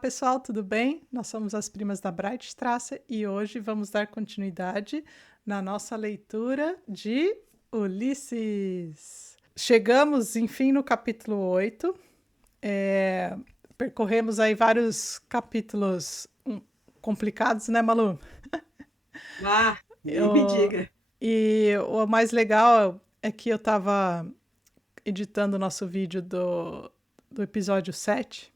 pessoal, tudo bem? Nós somos as primas da Breitstraße e hoje vamos dar continuidade na nossa leitura de Ulisses. Chegamos, enfim, no capítulo 8. Percorremos aí vários capítulos complicados, né, Malu? Ah, nem me Eu- diga. E o mais legal é que eu estava editando o nosso vídeo do episódio 7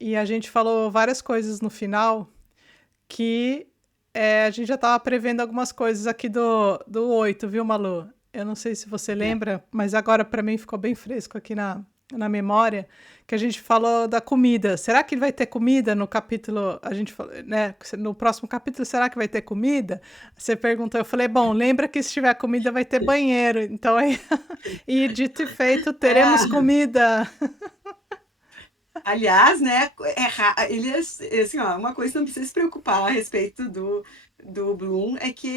e a gente falou várias coisas no final que a gente já estava prevendo algumas coisas aqui do 8, viu, Malu? Eu não sei se você É. lembra, mas agora para mim ficou bem fresco aqui na memória, que a gente falou da comida. Será que vai ter comida no capítulo? A gente falou, né? No próximo capítulo, será que vai ter comida? Você perguntou, eu falei, bom, lembra que se tiver comida vai ter banheiro. Então aí, e dito e feito, teremos Ah, comida. aliás, né, ele é assim, ó, uma coisa que não precisa se preocupar a respeito do Bloom é que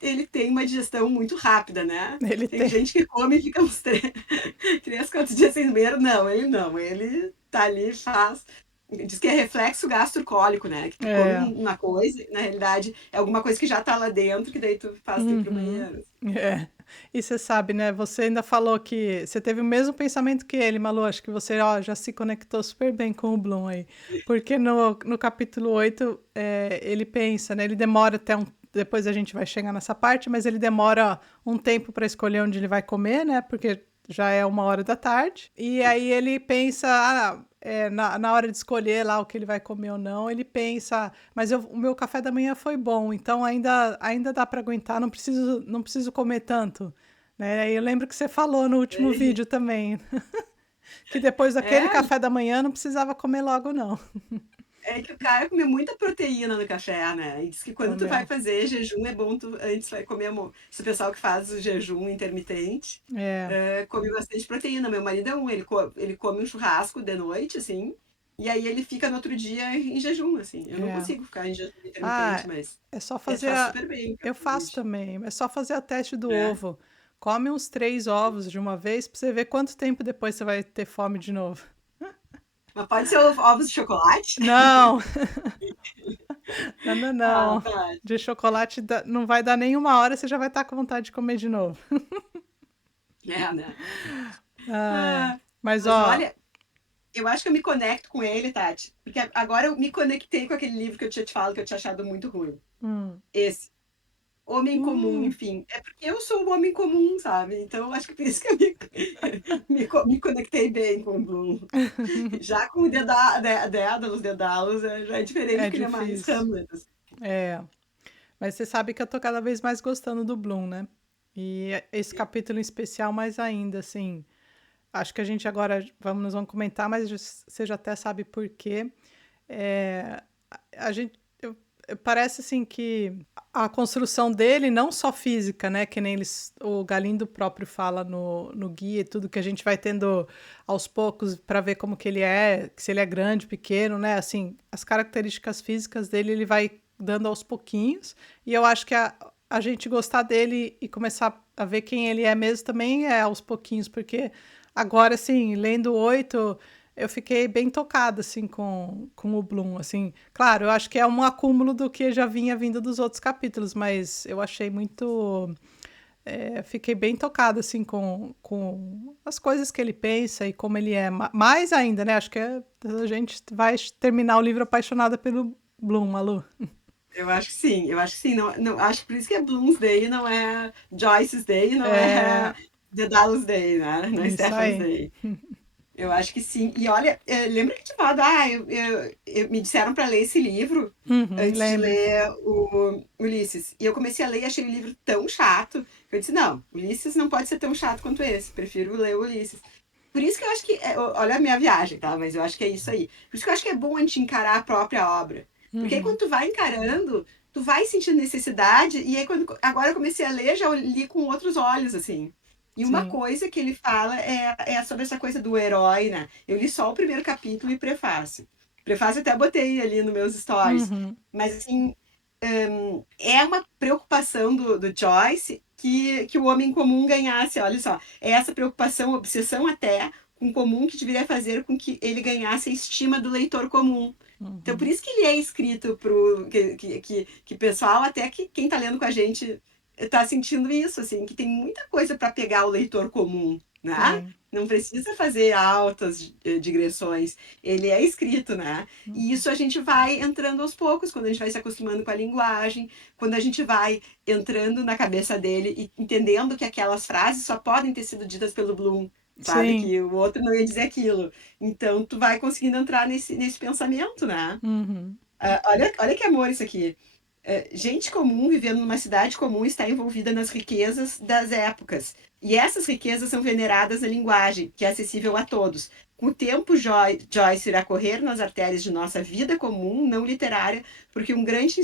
ele tem uma digestão muito rápida, né? Ele Tem tem. gente que come e fica uns 3, 4 dias sem comer. Não, ele não. Ele tá ali, faz. Diz que é reflexo gastrocólico, né? Que tu come É. uma coisa, na realidade é alguma coisa que já tá lá dentro, que daí tu faz tu ir pro Uhum. banheiro. É. E você sabe, né? Você ainda falou que você teve o mesmo pensamento que ele, Malu. Acho que você ó, já se conectou super bem com o Bloom aí. Porque no capítulo 8 ele pensa, né? Ele demora até um. Depois a gente vai chegar nessa parte, mas ele demora um tempo para escolher onde ele vai comer, né? Porque já é 1 hora da tarde. E aí ele pensa, na hora de escolher lá o que ele vai comer ou não, ele pensa, mas o meu café da manhã foi bom, então ainda dá para aguentar, não preciso comer tanto. Né? E eu lembro que você falou no último vídeo também, que depois daquele É, café da manhã não precisava comer logo, não. é que o cara come muita proteína no café, né? E diz que quando tu vai Comeu. fazer jejum, é bom tu antes vai comer. Esse pessoal que faz o jejum intermitente É, come bastante proteína. Meu marido é ele come um churrasco de noite, assim, e aí ele fica no outro dia em jejum, assim. Eu não é. consigo ficar em jejum intermitente, Ah, mas é só esse fazer faz a... super bem pra Eu faço saúde, também, é só fazer a teste do né? ovo. Come uns 3 ovos de uma vez pra você ver quanto tempo depois você vai ter fome de novo. Mas pode ser ovos de chocolate? Não, não, não, Ah, não. tá. De chocolate não vai dar nem 1 hora, você já vai estar com vontade de comer de novo. É, né? Ai, Ah, mas mas ó, olha, eu acho que eu me conecto com ele, Tati. Porque agora eu me conectei com aquele livro que eu tinha te falado que eu tinha achado muito ruim. hum, Esse. Homem comum, hum, enfim. É porque eu sou o homem comum, sabe? Então eu acho que por isso que eu me conectei bem com o Bloom. Já com o Dédalos, Dedalos, já é diferente, é porque ele é mais difícil. Hamlet, assim. É, mas você sabe que eu tô cada vez mais gostando do Bloom, né? E esse capítulo em especial mais ainda, assim. Acho que a gente agora nós vamos comentar, mas você já até sabe por quê. É, a gente parece assim que a construção dele, não só física, né? Que nem o Galindo próprio fala no guia e tudo que a gente vai tendo aos poucos para ver como que ele é, se ele é grande, pequeno, né? Assim, as características físicas dele ele vai dando aos pouquinhos. E eu acho que a gente gostar dele e começar a ver quem ele é mesmo também é aos pouquinhos, porque agora, assim, lendo 8 eu fiquei bem tocada, assim, com o Bloom, assim. Claro, eu acho que é um acúmulo do que já vinha vindo dos outros capítulos, mas eu achei muito... fiquei bem tocada, assim, com as coisas que ele pensa e como ele é. Mais ainda, né? Acho que a gente vai terminar o livro apaixonada pelo Bloom, Malu. Eu acho que sim, eu acho que sim. Não, não, acho que por isso que é Bloom's Day, não é Joyce's Day, não é É Dédalos Day, né? Não é isso Stephen's aí. Day. Eu acho que sim. E olha, lembra que eu te falado, me disseram para ler esse livro Uhum, antes de lembro. ler o Ulisses. E eu comecei a ler e achei o livro tão chato que eu disse, não, Ulisses não pode ser tão chato quanto esse, prefiro ler o Ulisses. Por isso que eu acho que, olha a minha viagem, tá? Mas eu acho que é isso aí. Por isso que eu acho que é bom a gente encarar a própria obra. Porque aí Uhum, quando tu vai encarando, tu vai sentindo necessidade, e aí agora eu comecei a ler, já li com outros olhos, assim. E uma sim. coisa que ele fala é sobre essa coisa do herói, né? Eu li só o primeiro capítulo e prefácio. Prefácio até botei ali nos meus stories. Uhum, Mas, assim, é uma preocupação do Joyce que o homem comum ganhasse, olha só, é essa preocupação, obsessão até com comum que deveria fazer com que ele ganhasse a estima do leitor comum. Então, por Uhum. isso que ele é escrito pro que pessoal, até que quem está lendo com a gente está sentindo isso, assim, que tem muita coisa para pegar o leitor comum, né? Tem. Não precisa fazer altas digressões. Ele é escrito, né? E Uhum. isso a gente vai entrando aos poucos, quando a gente vai se acostumando com a linguagem, quando a gente vai entrando na cabeça dele e entendendo que aquelas frases só podem ter sido ditas pelo Bloom, sabe? Sim. Que o outro não ia dizer aquilo. Então, tu vai conseguindo entrar nesse pensamento, né? Uhum. Olha que amor isso aqui. Gente comum vivendo numa cidade comum está envolvida nas riquezas das épocas. E essas riquezas são veneradas na linguagem, que é acessível a todos. Com o tempo, Joyce irá correr nas artérias de nossa vida comum, não literária, porque um grande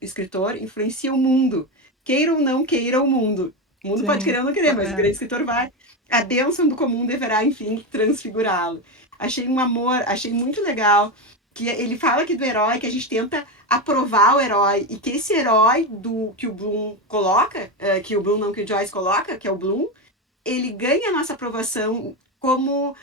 escritor influencia o mundo. Queira ou não queira o mundo. O mundo pode Sim. querer ou não querer, mas o É. grande escritor vai. A bênção do comum deverá, enfim, transfigurá-lo. Achei um amor, achei muito legal que ele fala aqui do herói, que a gente tenta aprovar o herói, e que esse herói do que o Bloom coloca, que o Bloom não, que o Joyce coloca, que é o Bloom, ele ganha a nossa aprovação como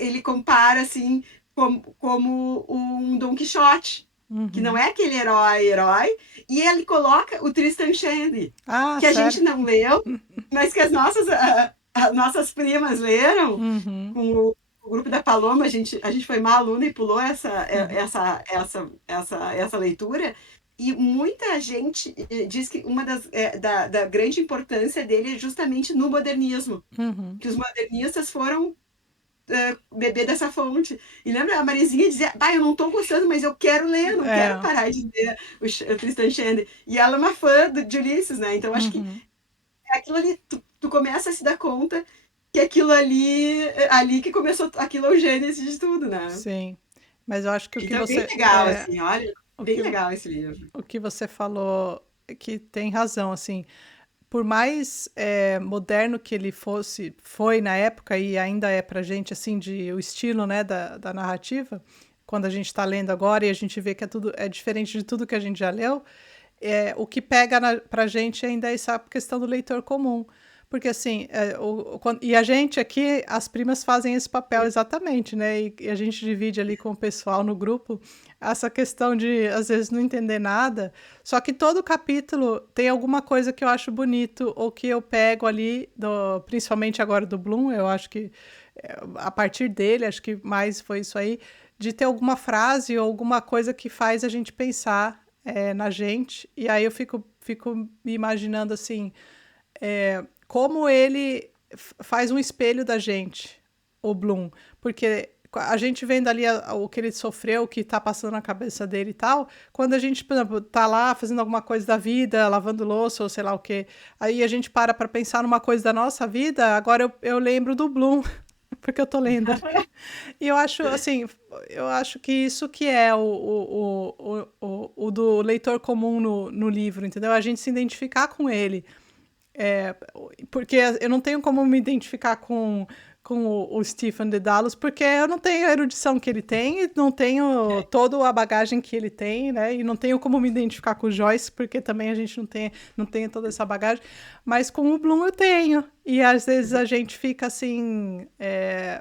ele compara assim como um Don Quixote, que não Uhum. é aquele herói, e ele coloca o Tristan Shandy, Ah, que a gente sério? não leu, mas que as nossas primas leram, Uhum. com o grupo da Paloma, a gente foi má aluna e pulou Uhum. essa leitura. E muita gente diz que uma da grande importância dele é justamente no modernismo, Uhum. que os modernistas foram beber dessa fonte. E lembra, a Marizinha dizia, eu não estou gostando, mas eu quero ler, não quero É. parar de ler o Tristan Shandy. E ela é uma fã de Ulisses, né? Então acho que Uhum. aquilo ali, tu começa a se dar conta que aquilo ali que começou, aquilo é o gênese de tudo, né? Sim. Mas eu acho que o que Então é bem você legal, assim, olha, o bem que, legal esse livro. o que você falou é que tem razão, assim. Por mais moderno que ele foi na época e ainda é pra gente, assim, o estilo, né, da narrativa, quando a gente está lendo agora e a gente vê que é diferente de tudo que a gente já leu, o que pega pra gente ainda é essa questão do leitor comum. Porque assim, e a gente aqui, as primas fazem esse papel exatamente, né? E a gente divide ali com o pessoal no grupo essa questão de, às vezes, não entender nada. Só que todo capítulo tem alguma coisa que eu acho bonito, ou que eu pego ali, principalmente agora do Bloom, eu acho que a partir dele, acho que mais foi isso aí, de ter alguma frase ou alguma coisa que faz a gente pensar na gente. E aí eu fico me imaginando assim, como ele faz um espelho da gente, o Bloom. Porque a gente vendo ali o que ele sofreu, o que tá passando na cabeça dele e tal, quando a gente, por exemplo, tá lá fazendo alguma coisa da vida, lavando louça ou sei lá o quê, aí a gente para pensar numa coisa da nossa vida, agora eu lembro do Bloom, porque eu tô lendo ali. E eu acho, assim, eu acho que isso que é o do leitor comum no livro, entendeu? A gente se identificar com ele. Porque eu não tenho como me identificar com o Stephen Dedalus, porque eu não tenho a erudição que ele tem, não tenho toda a bagagem que ele tem, né? E não tenho como me identificar com o Joyce, porque também a gente não tem toda essa bagagem. Mas com o Bloom eu tenho. E às vezes a gente fica assim,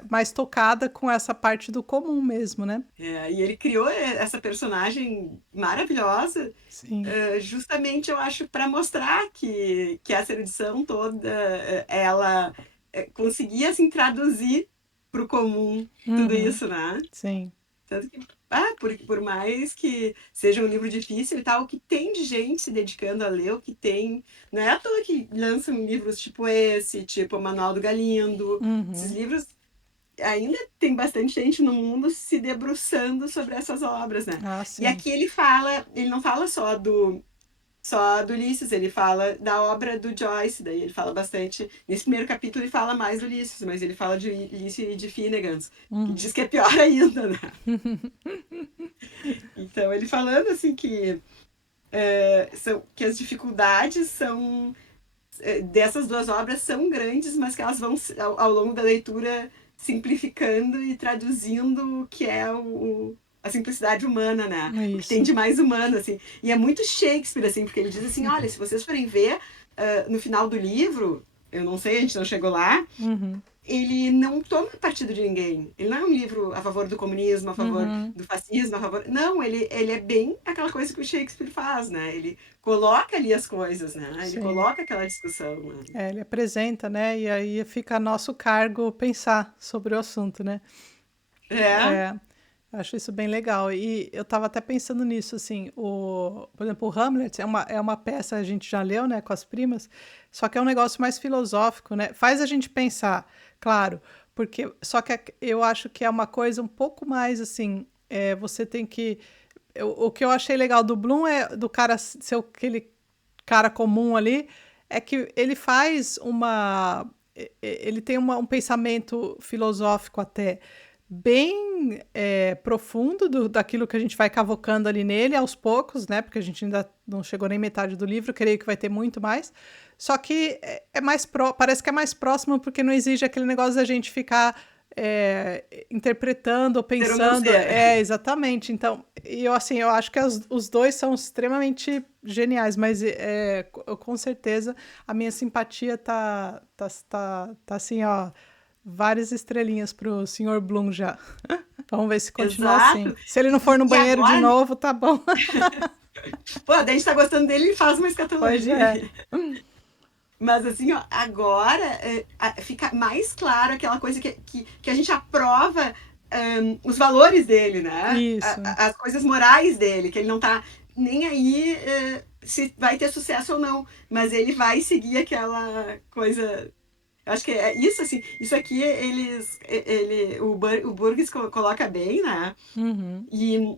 mais tocada com essa parte do comum mesmo, né? E ele criou essa personagem maravilhosa, Sim. justamente, eu acho, para mostrar que essa erudição toda, ela conseguia, assim, traduzir para o comum tudo Uhum. isso, né? Sim. Tanto que, por mais que seja um livro difícil e tal, o que tem de gente se dedicando a ler, o que tem. Não é à toa que lançam livros tipo esse, tipo o Manual do Galindo. Esses Uhum. livros ainda tem bastante gente no mundo se debruçando sobre essas obras, né? Ah, E sim. aqui ele não fala só do Ulisses, ele fala da obra do Joyce, daí ele fala bastante. Nesse primeiro capítulo ele fala mais do Ulisses, mas ele fala de Ulisses e de Finnegan, que Uhum. diz que é pior ainda, né? Então ele falando assim que as dificuldades dessas duas obras são grandes, mas que elas vão ao longo da leitura simplificando e traduzindo o que é a simplicidade humana, né? É O que tem isso. de mais humano, assim. E é muito Shakespeare, assim, porque ele diz assim, olha, se vocês forem ver no final do livro, eu não sei, a gente não chegou lá, Uhum. ele não toma partido de ninguém. Ele não é um livro a favor do comunismo, a favor Uhum. do fascismo, a favor. Não, ele é bem aquela coisa que o Shakespeare faz, né? Ele coloca ali as coisas, né? Ele Sim. coloca aquela discussão, né? Ele apresenta, né? E aí fica a nosso cargo pensar sobre o assunto, né? É, É, acho isso bem legal. E eu estava até pensando nisso, assim, por exemplo, o Hamlet é uma peça, a gente já leu, né, com as primas, só que é um negócio mais filosófico, né? Faz a gente pensar, claro, porque só que eu acho que é uma coisa um pouco mais assim, você tem que. O que eu achei legal do Bloom é do cara ser aquele cara comum ali, é que ele faz uma. Ele tem um pensamento filosófico até bem profundo daquilo que a gente vai cavocando ali nele aos poucos, né? Porque a gente ainda não chegou nem metade do livro, creio que vai ter muito mais. Só que parece que é mais próximo porque não exige aquele negócio da gente ficar interpretando ou ser ou não pensando. ser. Exatamente. Então, assim, eu acho que os dois são extremamente geniais, mas com certeza a minha simpatia tá assim, ó, várias estrelinhas pro Sr. Bloom já. Vamos ver se continua assim. Exato. Se ele não for no E banheiro de agora, novo, tá bom. pô, daí a gente tá gostando dele e faz uma Pois escatologia. é. Mas assim, ó, agora fica mais claro aquela coisa que a gente aprova os valores dele, né? Isso. As coisas morais dele, que ele não tá nem aí se vai ter sucesso ou não, mas ele vai seguir aquela coisa. Eu acho que é isso, assim, isso aqui o Burgess coloca bem, né? Uhum. E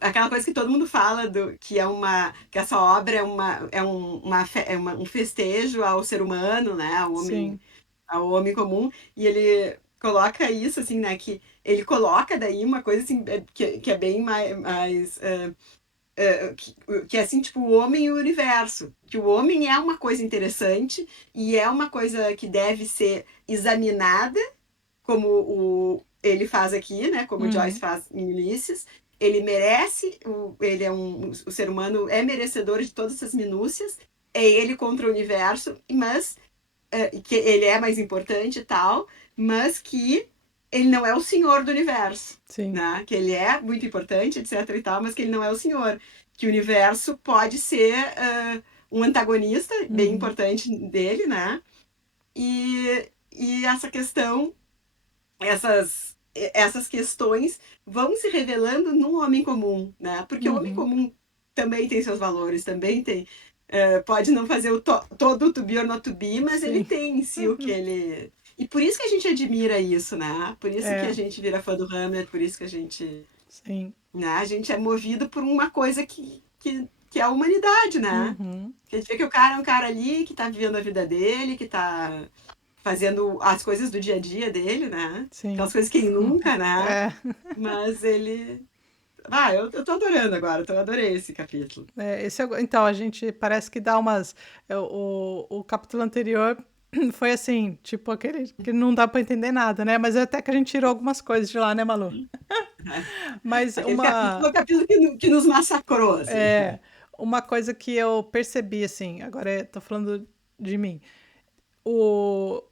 aquela coisa que todo mundo fala que que essa obra um festejo ao ser humano, né, Sim. ao homem comum, e ele coloca isso assim, né, que ele coloca daí uma coisa assim que é bem mais que é assim, tipo, o homem e o universo. Que o homem é uma coisa interessante e é uma coisa que deve ser examinada como ele faz aqui, né? Como o Joyce Uhum. faz em Ulisses. Ele merece, ele é o ser humano é merecedor de todas essas minúcias. É ele contra o universo, mas que ele é mais importante e tal, mas que ele não é o senhor do universo, Sim. né? Que ele é muito importante, etc e tal, mas que ele não é o senhor. Que o universo pode ser um antagonista bem Uhum. importante dele, né? E essa questão essas questões vão se revelando no homem comum, né? Porque o homem Uhum. comum também tem seus valores, também tem. Pode não fazer todo o to be or not to be, mas ele Sim. tem em si o que ele. E por isso que a gente admira isso, né? Por isso que a É. gente vira fã do Hamlet, por isso que a gente. Sim. Né? A gente é movido por uma coisa que é a humanidade, né? Uhum. Quer dizer que o cara é um cara ali que tá vivendo a vida dele, que tá fazendo as coisas do dia a dia dele, né? Sim. Aquelas coisas que nunca, né? É. Mas ele. Ah, eu tô adorando agora, eu adorei esse capítulo. Então, a gente parece que dá umas. O capítulo anterior foi assim, tipo aquele que não dá pra entender nada, né? Mas até que a gente tirou algumas coisas de lá, né, Malu? Né? Mas Aquele capítulo é o capítulo que nos massacrou, assim. é, uma coisa que eu percebi, assim, agora eu tô falando de mim.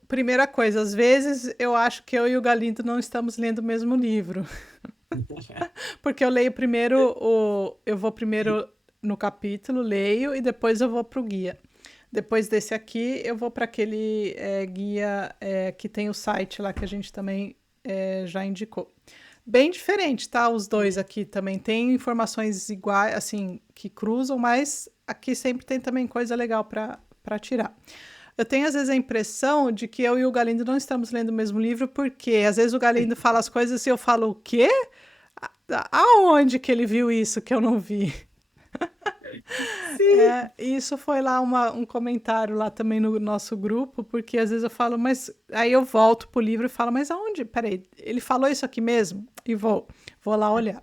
Primeira coisa, às vezes eu acho que eu e o Galindo não estamos lendo o mesmo livro. Porque eu leio primeiro eu vou primeiro no capítulo, leio e depois eu vou pro guia. Depois desse aqui, eu vou para aquele guia que tem o site lá que a gente também já indicou. Bem diferente, tá? Os dois aqui também tem informações iguais, assim, que cruzam, mas aqui sempre tem também coisa legal para tirar. Eu tenho às vezes a impressão de que eu e o Galindo não estamos lendo o mesmo livro, porque às vezes o Galindo fala as coisas e eu falo, o quê? Aonde que ele viu isso que eu não vi? Sim. Isso foi lá um comentário lá também no nosso grupo, porque às vezes eu falo, mas aí eu volto pro livro e falo, mas aonde? Peraí, ele falou isso aqui mesmo? E vou lá olhar.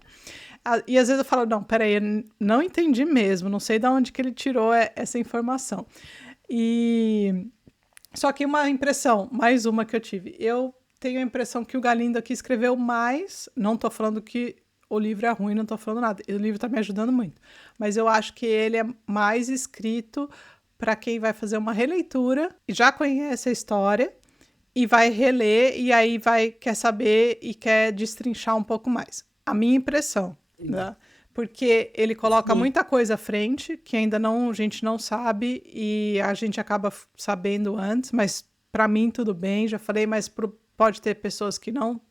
E às vezes eu falo, não, peraí, eu não entendi mesmo, não sei de onde que ele tirou essa informação. E só que uma impressão, mais uma que eu tive, eu tenho a impressão que o Galindo aqui escreveu mais, não tô falando que o livro é ruim, não tô falando nada. O livro tá me ajudando muito. Mas eu acho que ele é mais escrito para quem vai fazer uma releitura e já conhece a história e vai reler, e aí quer saber e quer destrinchar um pouco mais. A minha impressão, né? Porque ele coloca Sim. muita coisa à frente que ainda não, a gente não sabe e a gente acaba sabendo antes, mas para mim tudo bem, já falei, mas pode ter pessoas que não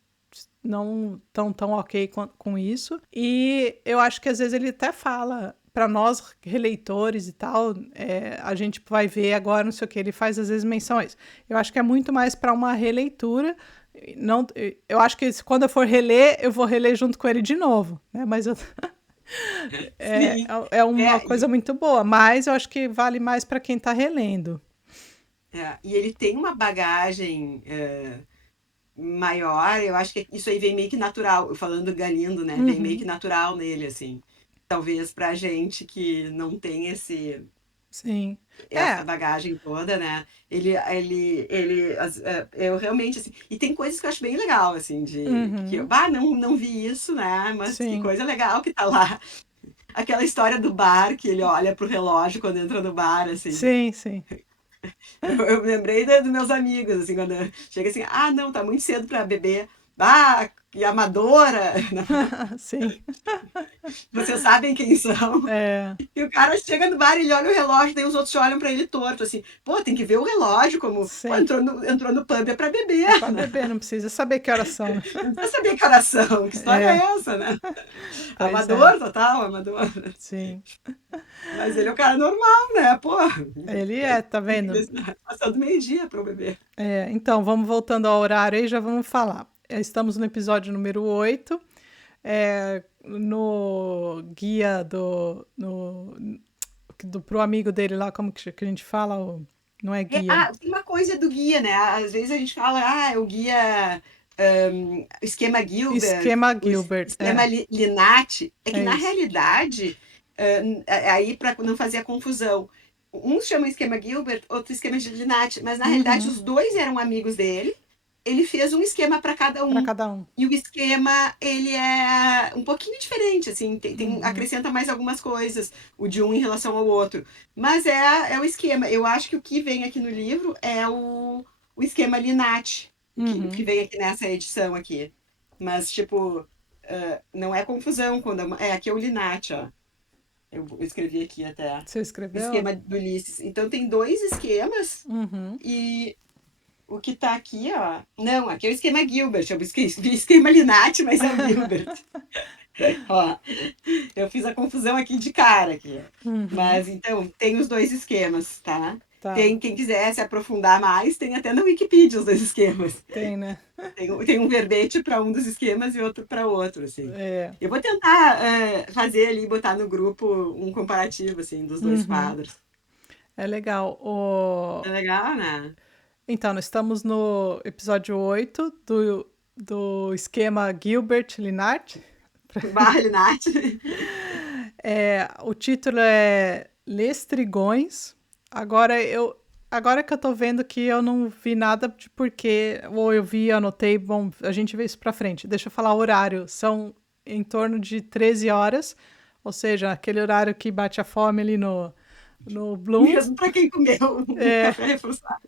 estão tão ok com isso. E eu acho que às vezes ele até fala para nós releitores e tal, a gente vai ver agora, não sei o que, ele faz às vezes menção a isso. Eu acho que é muito mais para uma releitura. Não, eu acho que quando eu for reler, eu vou reler junto com ele de novo, né? Mas Sim. é uma É, coisa muito boa, mas eu acho que vale mais para quem está relendo. e ele tem uma bagagem maior, eu acho que isso aí vem meio que natural, falando Galindo, né? Vem meio Uhum, que natural nele, assim. Talvez pra gente que não tem sim. essa bagagem toda, né? Eu realmente, assim, e tem coisas que eu acho bem legal, assim, que eu, Uhum, não vi isso, né? Mas que sim. coisa legal que tá lá. Aquela história do bar, que ele olha pro relógio quando entra no bar, assim. Sim, sim. Eu lembrei dos meus amigos, assim, quando chega assim, não, tá muito cedo pra beber. Que amadora! Sim. Vocês sabem quem são. É, E o cara chega no bar, ele olha o relógio, daí os outros olham pra ele torto, assim, pô, tem que ver o relógio, como, pô, sim. entrou no pub é pra É beber, para né? beber, não precisa saber que horas são, né? Não precisa saber que oração, que história é É, essa, né? pois é. Amador, total, amador. Sim. Mas ele é um cara normal, né? Pô, Ele tá vendo? passando meio-dia pra eu beber. Então, vamos voltando ao horário aí, já vamos falar. Estamos no episódio número 8. No guia pro amigo dele lá, como que a gente fala? Não é guia. Tem uma coisa do guia, né? Às vezes a gente fala, é o guia, o esquema Gilbert, Esquema o Gilbert. esquema Linati. É que É na isso. realidade, aí para não fazer a confusão, uns chamam esquema Gilbert, outro esquema de Linati, mas na realidade Uhum, os dois eram amigos dele. Ele fez um esquema para cada para um. cada um. E o esquema, ele é um pouquinho diferente, assim, Uhum, acrescenta mais algumas coisas, o de um em relação ao outro. Mas é o esquema. Eu acho que o que vem aqui no livro é o esquema Linat, o que uhum. vem aqui nessa edição aqui. Mas, tipo, não é confusão quando. Aqui é o Linat, ó. Eu escrevi aqui até. Você O escreveu? esquema do Ulisses. Então tem dois esquemas Uhum. e o que tá aqui, ó. Não, aqui é o esquema Gilbert. Eu escrevi esquema Linat, mas é o Gilbert. Ó, eu fiz a confusão aqui de cara aqui. Uhum. Mas então, tem os dois esquemas, tá? Tá. Tem quem quiser se aprofundar mais, tem até na Wikipedia os dois esquemas. Tem, né? Tem um verbete para um dos esquemas e outro para outro, assim. É. Eu vou tentar fazer ali, botar no grupo um comparativo, assim, dos dois Uhum. quadros. É legal. É legal, né? Então, nós estamos no episódio 8 do esquema Gilbert Linart. Vale, Nath. O título é Lestrigões. Agora que eu tô vendo que eu não vi nada de porquê, ou eu vi, anotei, bom, a gente vê isso pra frente. Deixa eu falar o horário. São em torno de 13 horas, ou seja, aquele horário que bate a fome ali no Bloom. Mesmo para quem comeu um É, café reforçado.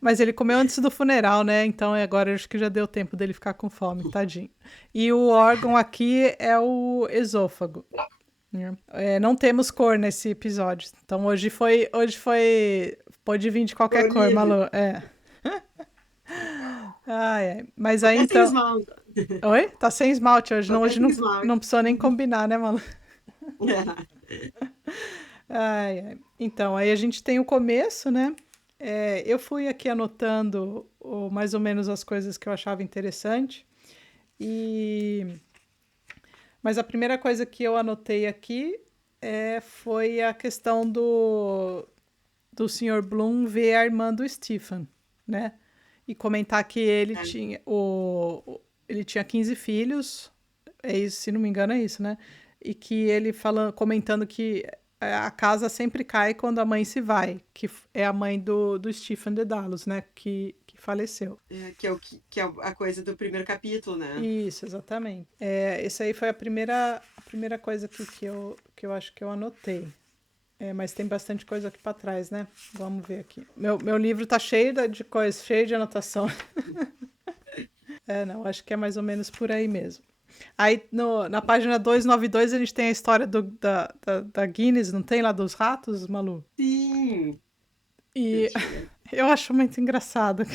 mas ele comeu antes do funeral, né? Então agora acho que já deu tempo dele ficar com fome, tadinho. E o órgão aqui é o esôfago. Não temos cor nesse episódio. Então hoje foi. Pode vir de qualquer Ficou cor, livre. Malu. Ai, ai. Mas aí Até sem então. esmalte. Oi? Tá sem esmalte hoje. Não, Até hoje sem não esmalte. precisou nem combinar, né, Malu? É. Ai, ai. Então, aí a gente tem o começo, né? Eu fui aqui anotando mais ou menos as coisas que eu achava interessante. E Mas a primeira coisa que eu anotei aqui foi a questão do Sr. Bloom ver a irmã do Stephen, né? E comentar que ele tinha 15 filhos, é isso, se não me engano é isso, né? E que ele comentando que a casa sempre cai quando a mãe se vai, que é a mãe do Stephen Dedalus, né? Que faleceu. Que é a coisa do primeiro capítulo, né? Isso, exatamente. Essa aí foi a primeira coisa que eu acho que eu anotei. Mas tem bastante coisa aqui para trás, né? Vamos ver aqui. Meu livro tá cheio de coisas, cheio de anotação. Não, acho que é mais ou menos por aí mesmo. Aí na página 292 a gente tem a história da Guinness, não tem lá dos ratos, Malu? Sim. E eu acho muito engraçado.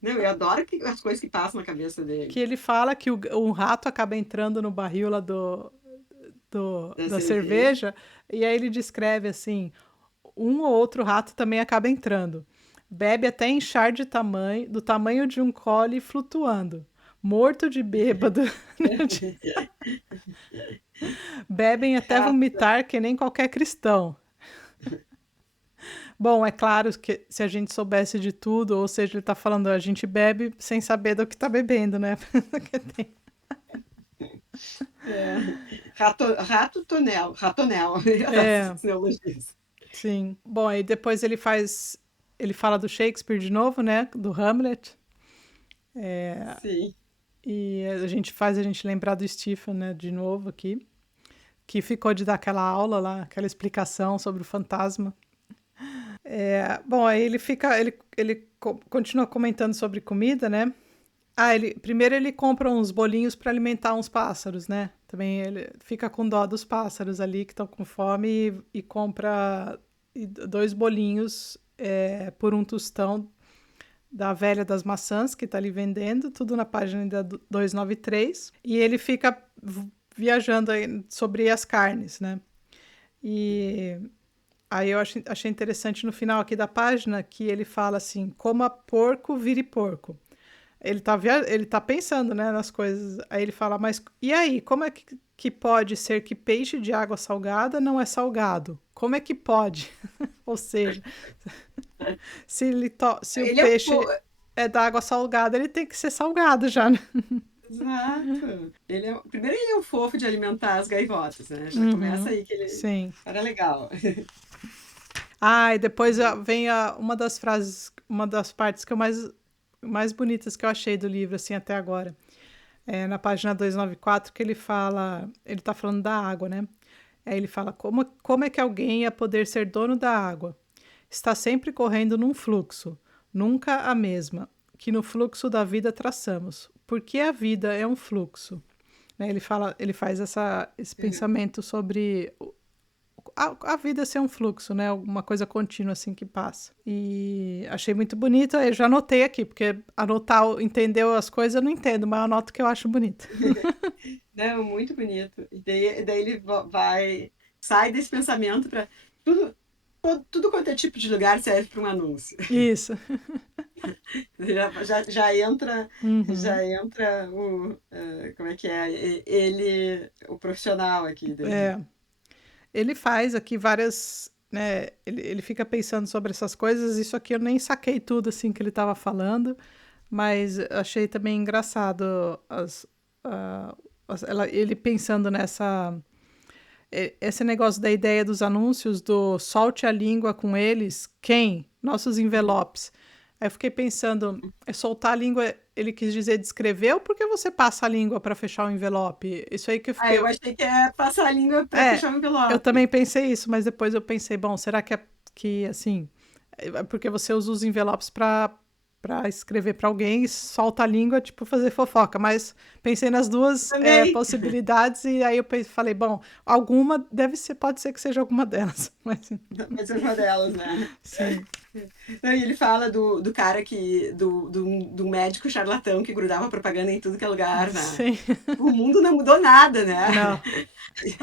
Não, eu adoro as coisas que passam na cabeça dele. Que ele fala que o rato acaba entrando no barril lá da cerveja, e aí ele descreve assim, um ou outro rato também acaba entrando. Bebe até inchar do tamanho de um cole flutuando. Morto de bêbado. Bebem até vomitar que nem qualquer cristão. Bom, é claro que se a gente soubesse de tudo, ou seja, ele tá falando, a gente bebe sem saber do que tá bebendo, né? Ratonel. Sim. Bom, aí depois ele fala do Shakespeare de novo, né? Do Hamlet. Sim. E a gente lembrar do Stephen, né? De novo aqui. Que ficou de dar aquela aula lá, aquela explicação sobre o fantasma. Bom, aí ele continua comentando sobre comida, né? Primeiro ele compra uns bolinhos para alimentar uns pássaros, né? Também ele fica com dó dos pássaros ali que estão com fome e compra 2 bolinhos por um tostão da Velha das Maçãs, que tá ali vendendo, tudo na página da 293. E ele fica viajando aí sobre as carnes, né? E aí eu achei interessante no final aqui da página que ele fala assim, coma porco, vire porco. Ele tá pensando, né, nas coisas. Aí ele fala, mas e aí, como é que pode ser que peixe de água salgada não é salgado? Como é que pode? Ou seja, se o peixe é da água salgada, ele tem que ser salgado já, né? Exato. Primeiro ele é um fofo de alimentar as gaivotas, né? Já começa aí que ele era legal. E depois vem uma das frases, uma das partes que eu mais bonitas que eu achei do livro, assim, até agora. Na página 294, que ele tá falando da água, né? Aí ele fala, como é que alguém ia poder ser dono da água? Está sempre correndo num fluxo, nunca a mesma, que no fluxo da vida traçamos. Porque a vida é um fluxo. Né? Ele faz esse pensamento sobre a vida ser um fluxo, né? Alguma coisa contínua assim que passa. E achei muito bonito. Eu já anotei aqui, porque entender as coisas eu não entendo, mas eu anoto que eu acho bonito. Não, muito bonito. E daí ele sai desse pensamento para tudo quanto é tipo de lugar serve para um anúncio. Isso. Já entra como é que é? Ele, o profissional aqui dele. Ele faz aqui várias, né? Ele fica pensando sobre essas coisas. Isso aqui eu nem saquei tudo assim que ele estava falando, mas achei também engraçado ele pensando esse negócio da ideia dos anúncios do solte a língua com eles, quem? Nossos envelopes. Aí eu fiquei pensando, soltar a língua, ele quis dizer descrever ou porque você passa a língua para fechar o envelope? Isso aí que eu fiquei... eu achei que é passar a língua para fechar o envelope. Eu também pensei isso, mas depois eu pensei, bom, será que assim, porque você usa os envelopes para escrever para alguém e solta a língua, tipo, fazer fofoca. Mas pensei nas duas possibilidades e aí eu falei, bom, pode ser que seja alguma delas. Mas é uma delas, né? Sim. Não, e ele fala do cara do médico charlatão que grudava propaganda em tudo que é lugar, né? Sim. O mundo não mudou nada, né? Não.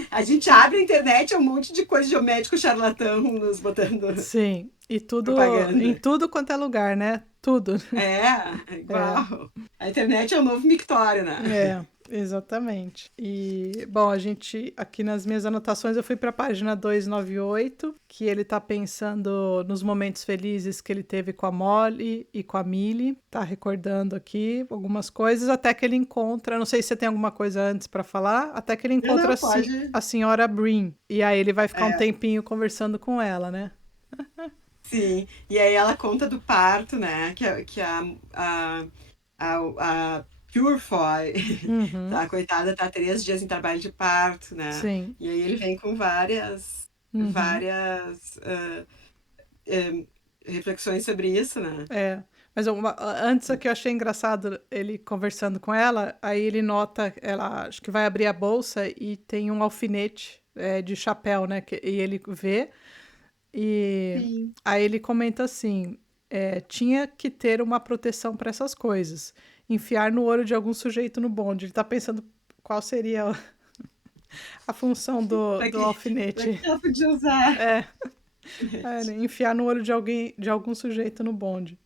A gente abre a internet, é um monte de coisa de médico charlatão nos botando. Sim, e propaganda. Em tudo quanto é lugar, né? Tudo. Igual. A internet é o novo mictório, né? Exatamente. E, bom, aqui nas minhas anotações, eu fui para a página 298, que ele tá pensando nos momentos felizes que ele teve com a Molly e com a Millie. Tá recordando aqui algumas coisas, até que ele encontra, não sei se você tem alguma coisa antes para falar, até que ele encontra a senhora Breen. E aí ele vai ficar um tempinho conversando com ela, né? Sim, e aí ela conta do parto, né? Que a Purefoy, Uhum. tá? A coitada tá 3 dias em trabalho de parto, né? Sim. E aí ele vem com Uhum. várias reflexões sobre isso, né? É. Mas antes aqui eu achei engraçado ele conversando com ela, aí ele nota, ela acho que vai abrir a bolsa e tem um alfinete de chapéu, né? E ele vê, e Sim. aí ele comenta assim: tinha que ter uma proteção para essas coisas. Enfiar no olho de algum sujeito no bonde. Ele tá pensando qual seria a função Pra do pra que alfinete. ela podia usar? É, né, enfiar no olho de alguém, de algum sujeito no bonde.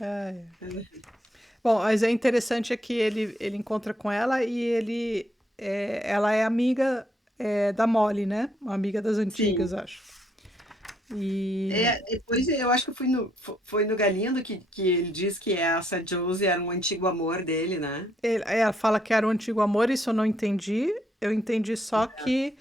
É. Bom, mas é interessante é que ele encontra com ela e ela é amiga da Molly, né? Uma amiga das antigas, Sim. acho. E Depois eu acho que foi no Galindo que ele diz que essa Josie era um antigo amor dele, né? ela fala que era um antigo amor, isso eu não entendi. Eu entendi só que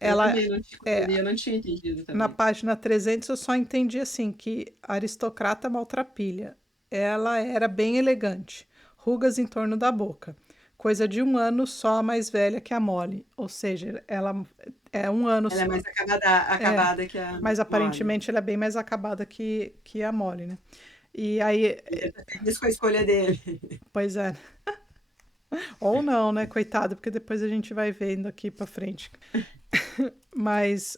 Eu ela, também não tinha, quando eu li, eu não tinha entendido na também. página 300 eu só entendi assim, que aristocrata maltrapilha. Ela era bem elegante, rugas em torno da boca. Coisa de 1 ano só mais velha que a Molly. Ou seja, ela é 1 ano Ela é só. mais É, acabada que a mas Molly. aparentemente ela é bem mais acabada que a Molly, né? E aí, Ele tá feliz com a escolha dele. pois é. Ou não, né? Coitado, porque depois a gente vai vendo aqui pra frente. Mas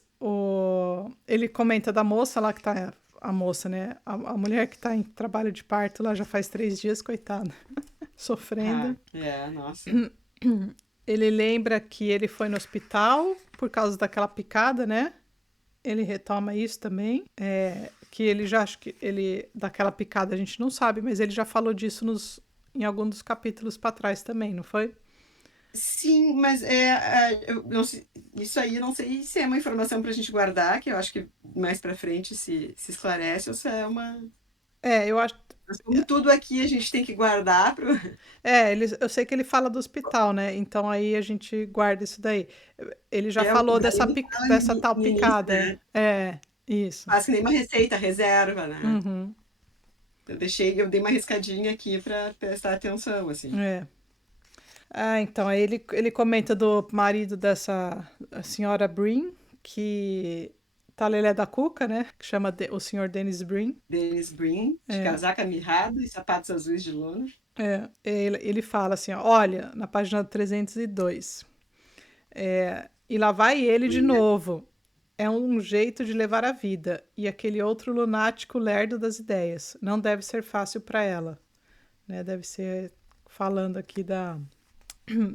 ele comenta da moça lá que tá. A moça, né? A mulher que tá em trabalho de parto lá já faz 3 dias, coitada, Ah, sofrendo. nossa. Ele lembra que ele foi no hospital por causa daquela picada, né? Ele retoma isso também. Que ele já acho que ele daquela picada a gente não sabe, mas ele já falou disso em algum dos capítulos para trás também, não foi? Sim, mas eu não sei, isso aí eu não sei se é uma informação pra gente guardar, que eu acho que mais pra frente se esclarece, ou se é uma. Eu acho. Mas como tudo aqui a gente tem que guardar pro. Eu sei que ele fala do hospital, né? Então aí a gente guarda isso daí. Ele já O falou Galindo fala dessa tal no início, picada. né? Isso. Quase que nem uma receita, reserva, né? Uhum, Eu dei uma riscadinha aqui pra prestar atenção, assim. é. Então, aí ele comenta do marido dessa a senhora Brin, que tá lelé da cuca, né? Que chama o senhor Dennis Brin. Dennis Green, de casaca mirrado e sapatos azuis de lona. Ele fala assim, ó, olha, na página 302, e lá vai ele de novo. É um jeito de levar a vida. E aquele outro lunático lerdo das ideias. Não deve ser fácil para ela. Né? Deve ser falando aqui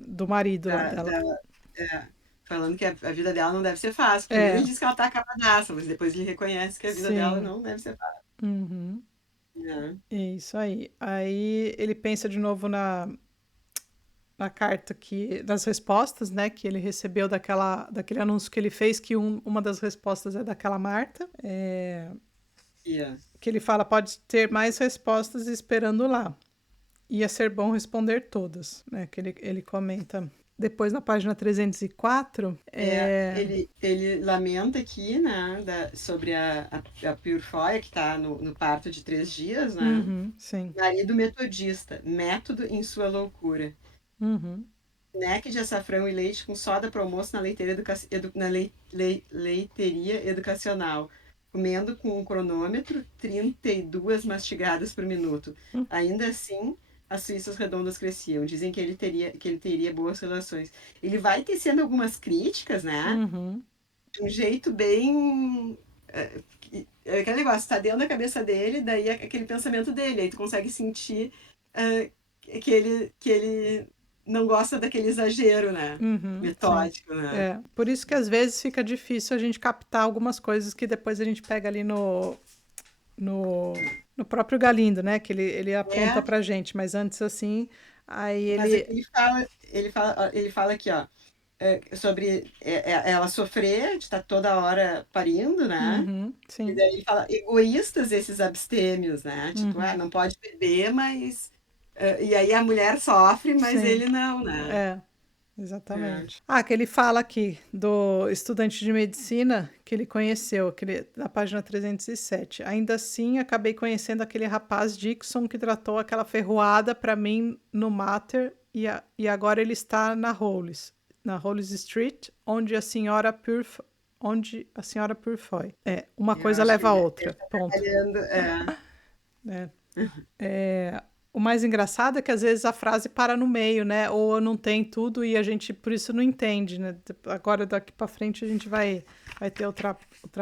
do marido lá Da, dela. da, é, falando que a vida dela não deve ser fácil. Primeiro É, ele diz que ela tá acabadaça, mas depois ele reconhece que a vida dela sim. não deve ser fácil. Uhum. Né? É isso aí. Aí ele pensa de novo na carta das respostas, né, que ele recebeu daquele anúncio que ele fez, que uma das respostas é daquela Marta, Yeah. que ele fala pode ter mais respostas esperando lá. Ia ser bom responder todas, né, que ele comenta. Depois, na página 304, Ele lamenta aqui, né, sobre a Purefoy, que está no parto de 3 dias, né? uhum, sim, Marido metodista, método em sua loucura. uhum, Neck de açafrão e leite com soda para almoço na leiteria educacional. Comendo com um cronômetro, 32 mastigadas por minuto. Ainda assim, as suíças redondas cresciam. Dizem que ele teria boas relações. Ele vai tecendo algumas críticas, né? uhum, De um jeito bem. Aquele negócio, tá dentro da cabeça dele, daí é aquele pensamento dele. Aí tu consegue sentir uh, que ele não gosta daquele exagero, né? uhum, sim. Metódico, né? Por isso que às vezes fica difícil a gente captar algumas coisas que depois a gente pega ali no, no próprio Galindo, né? Que ele aponta É, pra gente, mas antes assim, aí mas ele. ele fala aqui, ó, sobre ela sofrer de estar toda hora parindo, né? Uhum, E sim. daí ele fala, egoístas esses abstêmios, né? Tipo, Uhum, não pode beber, mas. E aí a mulher sofre, mas sim. ele não, né? É. Exatamente. Ah, que ele fala aqui do estudante de medicina que ele conheceu, na página 307. Ainda assim, acabei conhecendo aquele rapaz Dixon que tratou aquela ferroada para mim no Mater e agora ele está na Hollis Street, onde a senhora Purfoy. Uma Eu coisa acho que leva a ele outra. está Ponto. trabalhando. É. O mais engraçado é que às vezes a frase para no meio, né? Ou não tem tudo e a gente por isso não entende, né? Agora daqui para frente a gente vai ter outra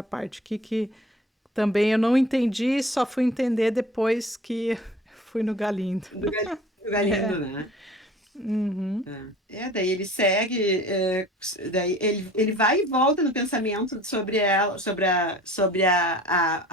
parte aqui que também eu não entendi, só fui entender depois que fui no Galindo. Do É. Galindo, né? Uhum. Daí ele segue, daí ele vai e volta no pensamento sobre ela, sobre a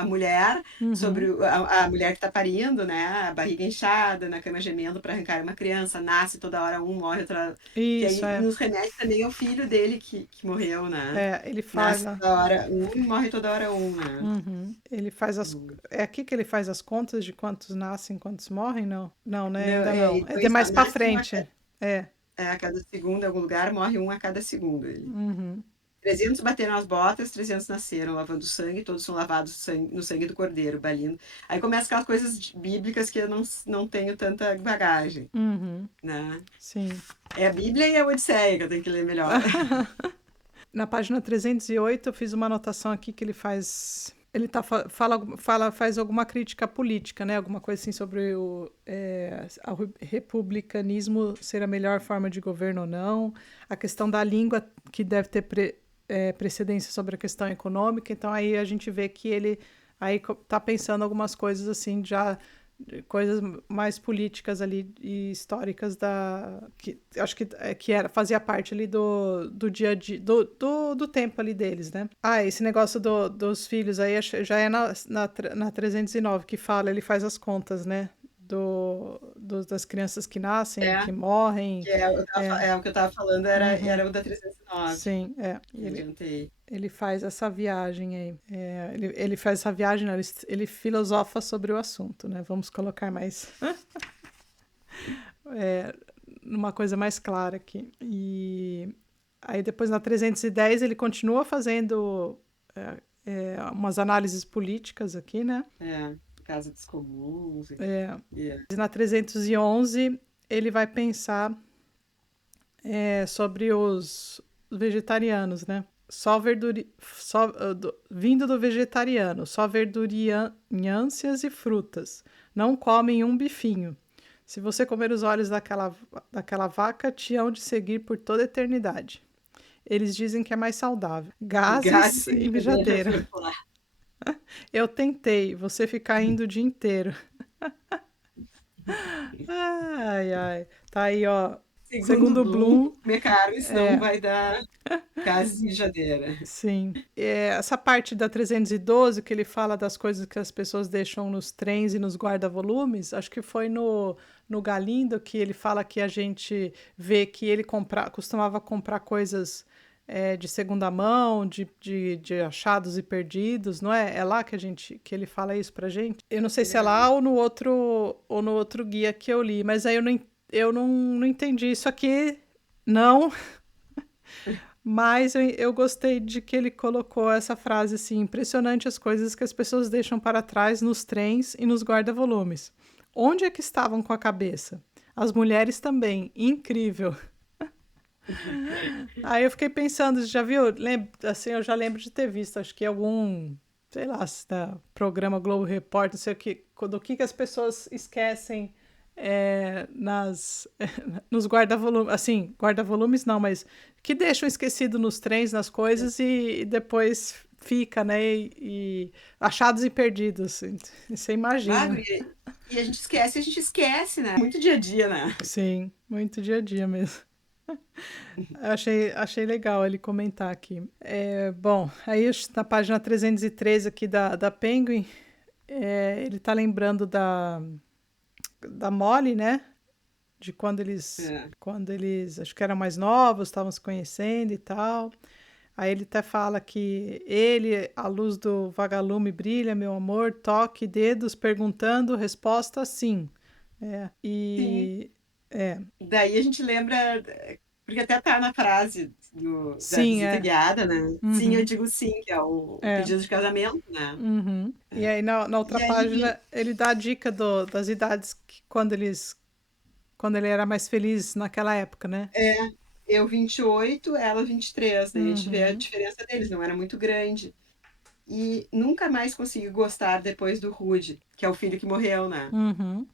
mulher, sobre a mulher que está parindo, né? A barriga inchada, na cama gemendo para arrancar uma criança, nasce toda hora um, morre outra. Que Isso, aí nos remete também ao filho dele que morreu, né? ele Nasce fala. toda hora um e morre toda hora um, né? Ele faz É aqui que ele faz as contas de quantos nascem, quantos morrem? Não. Não, né? Não, Ainda não. e É de depois mais para nasce um frente. É. a cada segundo, em algum lugar, morre um a cada segundo. Uhum. 300 bateram as botas, 300 nasceram, lavando sangue, todos são lavados no sangue do cordeiro, balindo. Aí começa aquelas coisas bíblicas que eu não tenho tanta bagagem, né? Sim. É a Bíblia e a Odisseia que eu tenho que ler melhor. Na página 308, eu fiz uma anotação aqui que ele faz. Ele faz alguma crítica política, né? Alguma coisa assim sobre o republicanismo ser a melhor forma de governo ou não, a questão da língua que deve ter precedência sobre a questão econômica. Então aí a gente vê que ele aí tá pensando algumas coisas assim já coisas mais políticas ali e históricas que acho que fazia parte ali do dia a dia do tempo ali deles, né? Esse negócio dos filhos aí já é na 309 que fala, ele faz as contas, né? Das crianças que nascem, que morrem. Que é o que eu estava falando, era o da 309. Sim, Eu adiantei. Ele faz essa viagem aí. Ele faz essa viagem, não, ele filosofa sobre o assunto, né? Vamos colocar mais. Numa coisa mais clara aqui. E aí depois na 310 ele continua fazendo umas análises políticas aqui, né? Casa dos Comuns. Na 311 ele vai pensar sobre os vegetarianos, né? Vindo do vegetariano, só verduriâncias e frutas. Não comem um bifinho. Se você comer os olhos daquela vaca, te hão de seguir por toda a eternidade. Eles dizem que é mais saudável. Gases e mijadeira. Eu tentei, você ficar indo o dia inteiro. Ai, ai. Tá aí, ó. Segundo Bloom, comer carne, senão vai dar gases e mijadeira. Sim. Essa parte da 312, que ele fala das coisas que as pessoas deixam nos trens e nos guarda-volumes, acho que foi no Galindo que ele fala que a gente vê que ele costumava comprar coisas de segunda mão, de achados e perdidos, não é? É lá que ele fala isso pra gente? Eu não sei se é lá ou no outro guia que eu li, mas aí eu não entendi isso aqui, não. Mas eu gostei de que ele colocou essa frase assim: impressionante as coisas que as pessoas deixam para trás nos trens e nos guarda-volumes. Onde é que estavam com a cabeça? As mulheres também, incrível. Aí eu fiquei pensando, já viu? Assim, eu já lembro de ter visto, acho que algum, sei lá, programa Globo Repórter, não sei o que, do que as pessoas esquecem nos guarda-volumes, assim, guarda-volumes não, mas que deixam esquecido nos trens, nas coisas e depois fica, né? E achados e perdidos. Você imagina. Claro, e a gente esquece, né? Muito dia a dia, né? Sim, muito dia a dia mesmo. Achei legal ele comentar aqui. Bom, aí na página 313 aqui da Penguin, ele tá lembrando da Molly, né? De quando eles acho que eram mais novos, estavam se conhecendo e tal. Aí ele até fala que a luz do vagalume brilha, meu amor, toque dedos perguntando, resposta sim. Sim. Daí a gente lembra Porque até tá na frase da Sim, visita é. guiada, né? Sim, eu Uhum, digo sim, que é o é. pedido de casamento, né? Uhum. E aí na outra E aí, página ele dá a dica das idades quando ele era mais feliz naquela época, né? eu 28, ela 23, daí a gente vê a Uhum, diferença deles, não era muito grande. E nunca mais consegui gostar depois do Rude, que é o filho que morreu, né? uhum.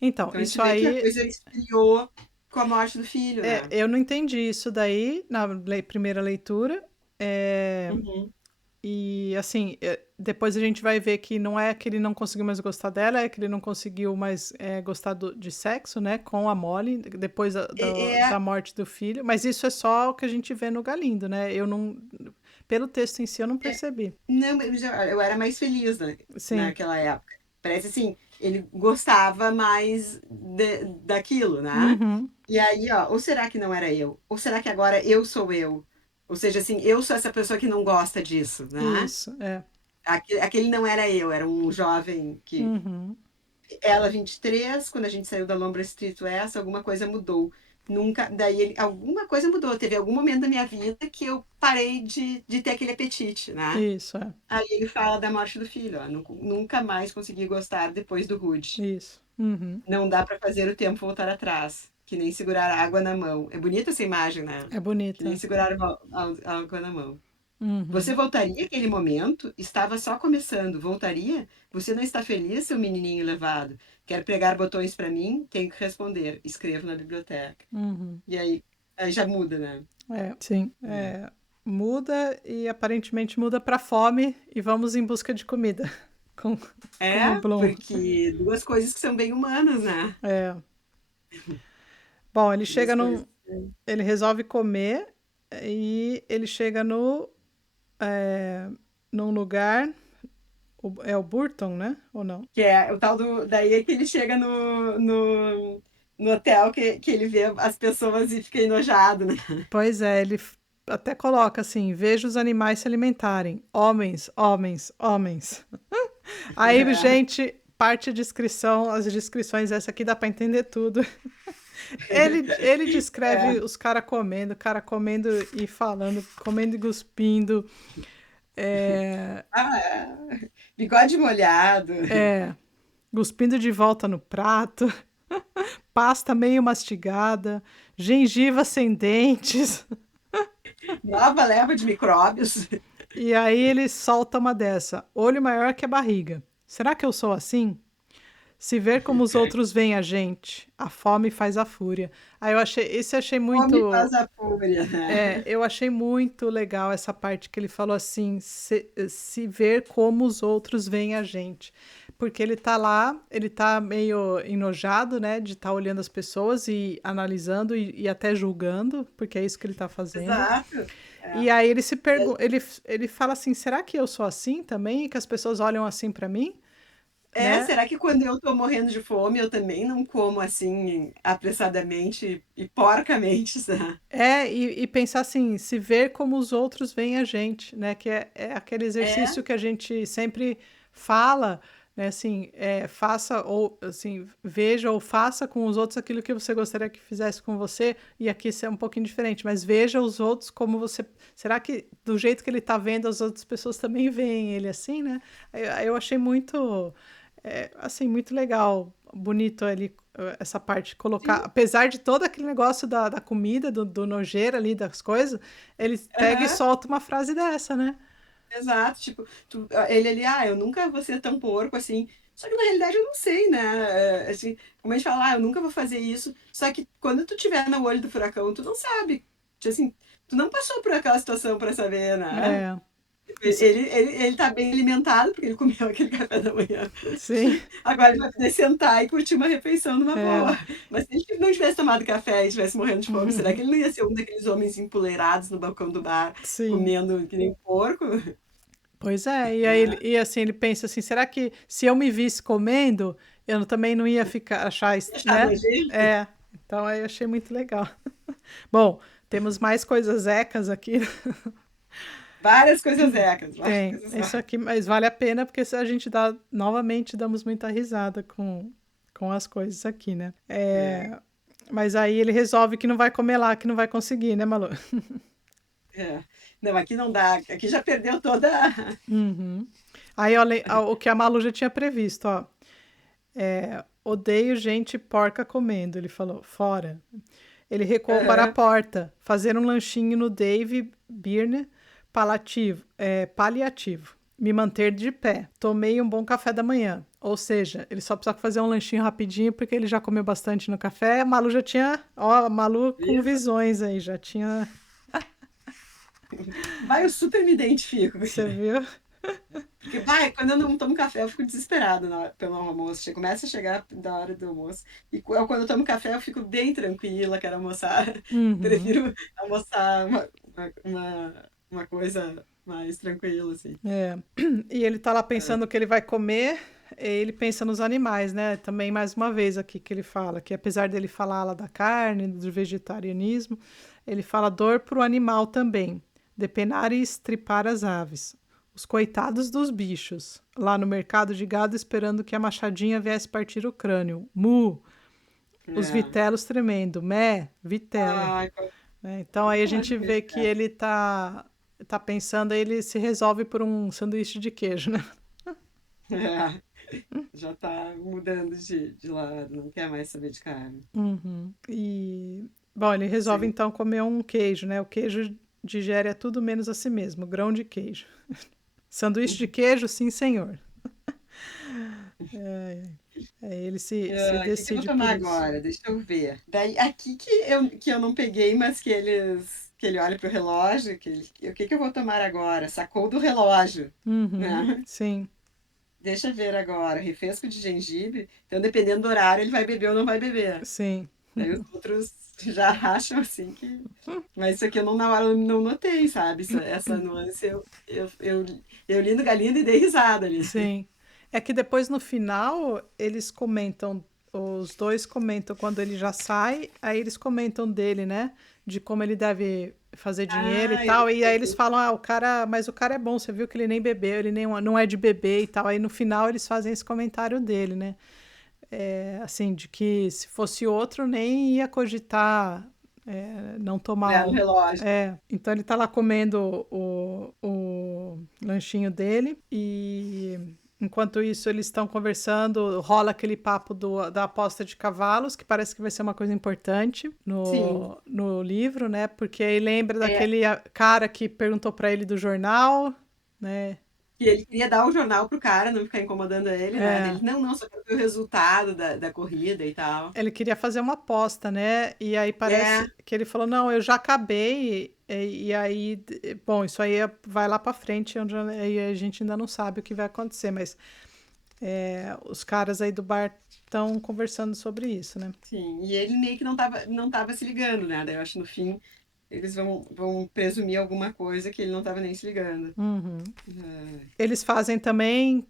Então, Então a gente isso vê que a aí, coisa esfriou com a morte do filho, né? eu não entendi isso daí na primeira leitura. É, Uhum. e assim, depois a gente vai ver que não é que ele não conseguiu mais gostar dela, é que ele não conseguiu mais gostar de sexo, né, com a Molly, depois É, da morte do filho. Mas isso é só o que a gente vê no Galindo, né? Eu não, pelo texto em si, eu não percebi. não, mas eu era mais feliz Sim. naquela época. Parece assim, ele gostava mais daquilo, né? Uhum. E aí, ó, ou será que não era eu? Ou será que agora eu sou eu? Ou seja, assim, eu sou essa pessoa que não gosta disso, né? Isso, é. Aquele não era eu, era um jovem que. Uhum. Ela 23, quando a gente saiu da Lombra Street West, alguma coisa mudou. Nunca, daí alguma coisa mudou. Teve algum momento da minha vida que eu parei de ter aquele apetite, né? Isso, é. Aí ele fala da morte do filho, ó, nunca mais consegui gostar depois do Rude. Isso. Uhum. Não dá para fazer o tempo voltar atrás, que nem segurar a água na mão. É bonita essa imagem, né? É Que nem bonita. segurar a água na mão. Você Uhum. voltaria aquele momento? Estava só começando. Voltaria? Você não está feliz, seu menininho levado? Quer pregar botões para mim? Tenho que responder. Escrevo na biblioteca. Uhum. E aí já muda, né? Sim. Muda e aparentemente muda para fome e vamos em busca de comida com, com o É, Bloom. porque duas coisas que são bem humanas, né? É. Bom, ele Duas chega coisas. num. Ele resolve comer e ele chega é, num lugar. É o Burton, né? Ou não? Que é o tal do. Daí é que ele chega no hotel que ele vê as pessoas e fica enojado, né? Pois é, ele até coloca assim: veja os animais se alimentarem. Homens, homens, homens. Aí, gente, parte a descrição, as descrições, essa aqui dá para entender tudo. Ele descreve É. os cara comendo e falando, comendo e cuspindo. É, Ah, é. Bigode molhado. cuspindo de volta no prato, pasta meio mastigada, gengiva sem dentes. Nova leva de micróbios. E aí ele solta uma dessa: olho maior que a barriga. Será que eu sou assim? Se ver como os outros veem a gente, a fome faz a fúria. Aí eu achei Come muito, faz a fúria, né? eu achei muito legal essa parte que ele falou assim, se ver como os outros veem a gente. Porque ele tá lá, ele tá meio enojado, né, de estar olhando as pessoas e analisando e até julgando, porque é isso que ele tá fazendo. Exato. É. E aí ele se pergunta, ele fala assim, será que eu sou assim também? E que as pessoas olham assim pra mim, né? Será que quando eu tô morrendo de fome, eu também não como assim apressadamente e porcamente, sabe? E pensar assim, se ver como os outros veem a gente, né? Que é aquele É, exercício que a gente sempre fala, né? Assim, faça ou assim, veja ou faça com os outros aquilo que você gostaria que fizesse com você. E aqui isso é um pouquinho diferente, mas veja os outros como você. Será que do jeito que ele está vendo, as outras pessoas também veem ele assim, né? Eu achei muito, assim, muito legal, bonito ali essa parte, colocar, sim. apesar de todo aquele negócio da comida, do nojeiro ali, das coisas, ele pega e Aham. solta uma frase dessa, né? Exato, tipo, ele ali, eu nunca vou ser tão porco assim. Só que na realidade eu não sei, né? Assim, como a gente fala, eu nunca vou fazer isso. Só que quando tu tiver no olho do furacão, tu não sabe. Tipo assim, tu não passou por aquela situação pra saber, né? É, isso, Ele tá bem alimentado, porque ele comeu aquele café da manhã. sim, Agora ele vai poder sentar e curtir uma refeição numa é, boa. Mas se ele não tivesse tomado café e estivesse morrendo de fome, será que ele não ia ser um daqueles homens empoleirados no balcão do bar, sim. comendo que nem porco? Pois é, e aí Né? e assim, ele pensa assim, será que se eu me visse comendo, eu também não ia ficar, achar, Achar né? nojento? Então aí eu achei muito legal. Bom, temos mais coisas ecas aqui. Várias coisas ecas, várias Tem, coisas isso ecas. aqui, mas vale a pena porque se a gente dá, novamente, damos muita risada com as coisas aqui, né? É. Mas aí ele resolve que não vai comer lá, que não vai conseguir, né, Malu? É. Não, aqui não dá. Aqui já perdeu toda. Uhum. Aí, olha, o que a Malu já tinha previsto, ó. Odeio gente porca comendo, ele falou. Fora. Ele recuou para a Aham. porta, fazer um lanchinho no Dave Birner, paliativo. Me manter de pé. Tomei um bom café da manhã. Ou seja, ele só precisa fazer um lanchinho rapidinho, porque ele já comeu bastante no café. A Malu já tinha. Ó, a Malu com Viu? visões aí, já tinha. Vai, eu super me identifico. Você viu? Porque, vai, quando eu não tomo café, eu fico desesperada pelo almoço. Começa a chegar da hora do almoço. E quando eu tomo café, eu fico bem tranquila, quero almoçar. Uhum. Prefiro almoçar uma coisa mais tranquila, assim. É. E ele tá lá É. pensando o que ele vai comer. Ele pensa nos animais, né? Também mais uma vez aqui que ele fala que apesar dele falar lá da carne, do vegetarianismo, ele fala dor pro animal também. Depenar e estripar as aves. Os coitados dos bichos, lá no mercado de gado esperando que a machadinha viesse partir o crânio. Mu! Os É. vitelos tremendo. Mé! Vitelo. Ai, Né? Então aí a pode gente vê que ver. ele tá pensando, aí ele se resolve por um sanduíche de queijo, né? É. Já tá mudando de lado, não quer mais saber de carne. Uhum. E, bom, ele resolve Sim. então comer um queijo, né? O queijo digere tudo menos a si mesmo, grão de queijo. Sanduíche de queijo, sim, senhor. É, ele se O que que eu vou decide por tomar isso. agora? Deixa eu ver. Daí, aqui que eu não peguei, mas que ele olha pro relógio, o que que eu vou tomar agora? Sacou do relógio, Uhum, né? sim, Deixa eu ver agora. Refresco de gengibre. Então, dependendo do horário, ele vai beber ou não vai beber. sim. Daí os outros já acham assim que. Mas isso aqui eu não, na hora eu não notei, sabe? Essa nuance eu li no Galindo e dei risada ali. Sim. É que depois no final eles comentam, os dois comentam quando ele já sai, aí eles comentam dele, né? De como ele deve fazer dinheiro e Ah, eu tal. E aí eles peguei. falam, mas o cara é bom, você viu que ele nem bebeu, ele nem não é de beber e tal. Aí no final eles fazem esse comentário dele, né? É, assim, de que se fosse outro nem ia cogitar não tomar Olhar no relógio. então ele tá lá comendo o lanchinho dele e enquanto isso eles estão conversando, rola aquele papo da aposta de cavalos, que parece que vai ser uma coisa importante Sim. no livro, né? Porque aí lembra É, daquele cara que perguntou para ele do jornal, né? que ele queria dar o jornal pro cara, não ficar incomodando ele, né? É, Dele, não, não, só quero ver o resultado da corrida e tal. ele queria fazer uma aposta, né? E aí É, parece que ele falou: Não, eu já acabei. E aí, bom, isso aí vai lá pra frente, onde aí a gente ainda não sabe o que vai acontecer, mas os caras aí do bar estão conversando sobre isso, né? sim. E ele meio que não tava se ligando, né? Daí eu acho que no fim eles vão presumir alguma coisa que ele não tava nem se ligando. Uhum. É, Eles fazem também,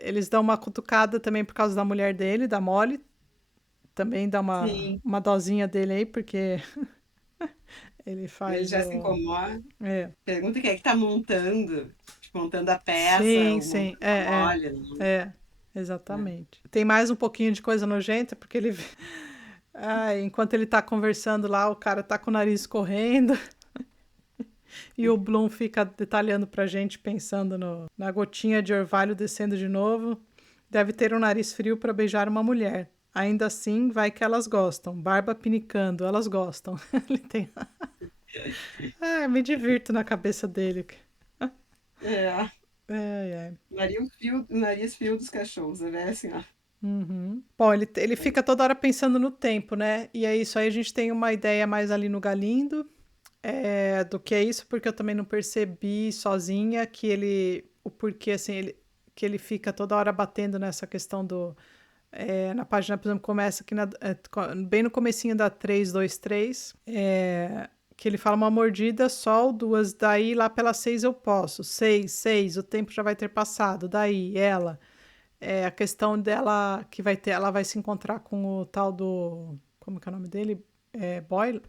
eles dão uma cutucada também por causa da mulher dele, da Molly, também dá sim. uma dosinha dele aí, porque ele Ele faz já se o. incomoda. É. Pergunta quem é que tá montando. Tipo, montando a peça, Sim, ou sim, montando a mole, né? exatamente. Tem mais um pouquinho de coisa nojenta, porque ele. Enquanto ele tá conversando lá, o cara tá com o nariz correndo e o Bloom fica detalhando pra gente, pensando na gotinha de orvalho descendo de novo. Deve ter um nariz frio para beijar uma mulher. Ainda assim, vai que elas gostam. Barba pinicando, elas gostam. Ele tem. Eu me divirto na cabeça dele. É, Ai, ai. nariz fio dos cachorros, né? Assim, ó. Uhum. Bom, ele fica toda hora pensando no tempo, né? E é isso aí, a gente tem uma ideia mais ali no Galindo, do que é isso, porque eu também não percebi sozinha que o porquê, assim, que ele fica toda hora batendo nessa questão na página, por exemplo, começa aqui bem no comecinho da 323, que ele fala uma mordida, sol, duas, daí lá pelas 6 eu posso, 6, o tempo já vai ter passado, daí ela a questão dela que ela vai se encontrar com o tal do, como que é o nome dele? Boyle?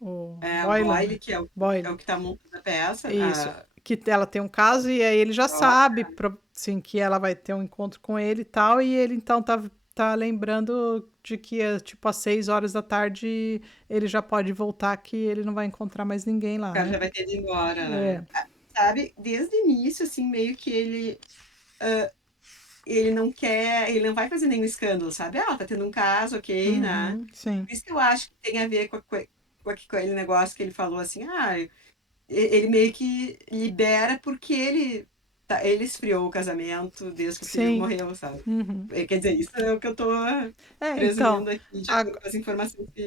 O É, o Boylan, Boyle, né? que é o Boyle. que tá montando a peça. Isso. Que ela tem um caso e aí ele já sabe, assim, que ela vai ter um encontro com ele e tal, e ele então tá tá lembrando de que, tipo, às 6 horas da tarde ele já pode voltar, que ele não vai encontrar mais ninguém O lá, cara né? já vai ter ido embora, É. né? Sabe, desde o início, assim, meio que ele não quer, ele não vai fazer nenhum escândalo, sabe? Ah, tá tendo um caso, ok, né? Uhum, sim. Por isso que eu acho que tem a ver com aquele negócio que ele falou assim, ele meio que libera porque ele esfriou o casamento desde que o filho Sim. morreu, sabe? Uhum. Quer dizer, isso é o que eu tô Então, presumindo aqui, de ag- acordo com as informações que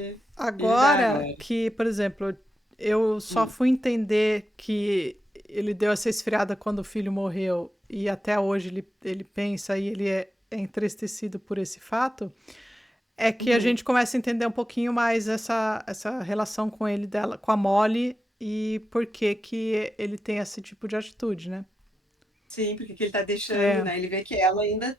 ele dá agora agora. que, por exemplo, eu só Hum. fui entender que ele deu essa esfriada quando o filho morreu e até hoje ele pensa e ele é entristecido por esse fato, é que a Uhum. gente começa a entender um pouquinho mais essa relação com ele dela, com a Molly e por que que ele tem esse tipo de atitude, né? Sim, porque que ele tá deixando, É, né? Ele vê que ela ainda